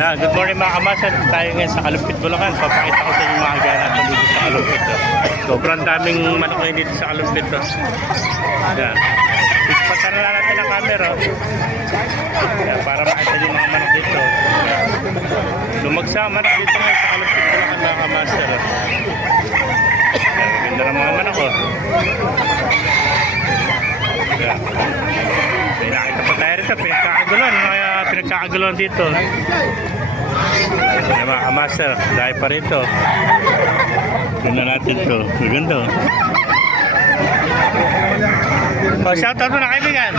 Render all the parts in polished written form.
Good morning mga kamasan. Tayo ngayon sa Kalumpit, Bulacan. Papakita ko sa inyo mga ganap dito sa Kalumpit. Sobrang daming manok ngayon dito sa Kalumpit. Yan. Ispatan na natin ang camera. Yan, para makita nyo mga manok dito. Lumagsa manok dito ngayon sa Kalumpit, Bulacan mga kamasan. Yan, ganda ng mga manok. Yan. May nakita pa tayo rito. Pinagkakagulon dito. Yan mga kamaster, dahil pa rito. Tignan natin ito. Maganda. Oh, shoutout mo na kaibigan.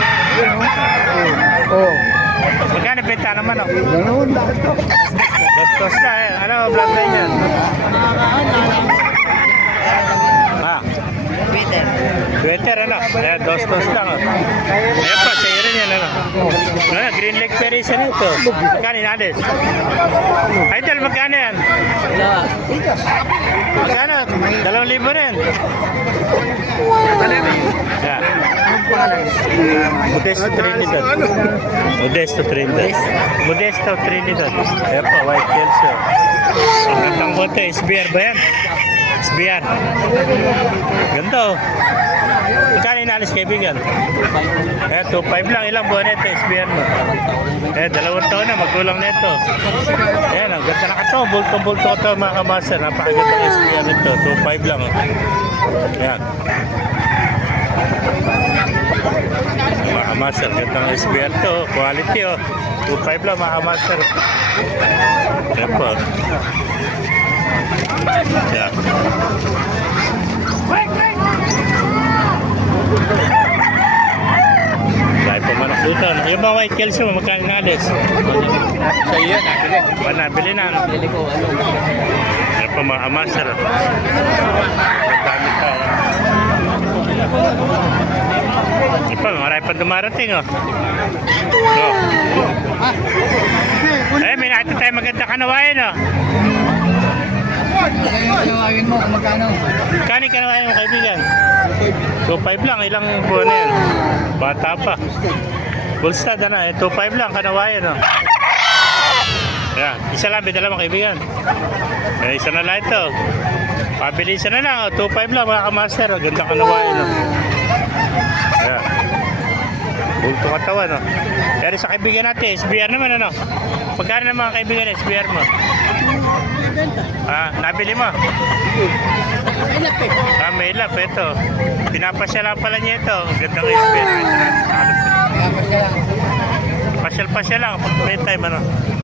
Magkano benta naman o? Bastos na eh. Ano vlog na yan? Twitter ano? Ayan, dos lang o. Ayan pa, sa'yo rin yan ano. Green Lake Ferries ano ito? Magkano inalis? Idol, magkano yan? Magkano? 2,000 rin. Yan. Modesto Trinidad. Modesto Trinidad. Ayan pa, white tails o. Ang gandang bote, SBR ba yan? SBR. Ganda o. Magkano inalis kaibigan? 2.5 lang. Ilang buwan ito, SBR mo? 2 taon na, magkulang na ito. Ayan, ang ganda na ka ito. Bulto-bulto ka ito mga kamasa. Napakaganda ng SBR ito. 2.5 lang. Ayan. Mga kamasa, ganda ng SBR ito. Quality o. 2.5 lang mga kamasa. Ayan po. Ayan. Dahil po manok dito. Yung mga white calcium, magkano nalis? Sa iyo, nabili. Nabili na. Nabili ko, ano? Yan po mga amaser. Dami pa. Ito, marami pa dumarating oh. Eh, may nakita tayo maganda kanawain oh. Tawagin mo kung magkano. Kani kanawain mo kaibigan? 2.5 lang, ilang buwan na yan? Bata pa. Full stud na, 2.5 lang, kanawayan oh. Yan, isa lang, may dalawang kaibigan. Isa na lang ito. Pabilisan na lang, 2.5 lang mga kamaster. Ganda kanawayan oh. Yan. Bulto katawan oh. Pero sa kaibigan natin, SBR naman ano? Pagkano na mga kaibigan SBR mo? Nabili mo? May lap ito. Pinapasya lang pala niya ito. Gandang SBR. Pasyal-pasyal lang. May time ano.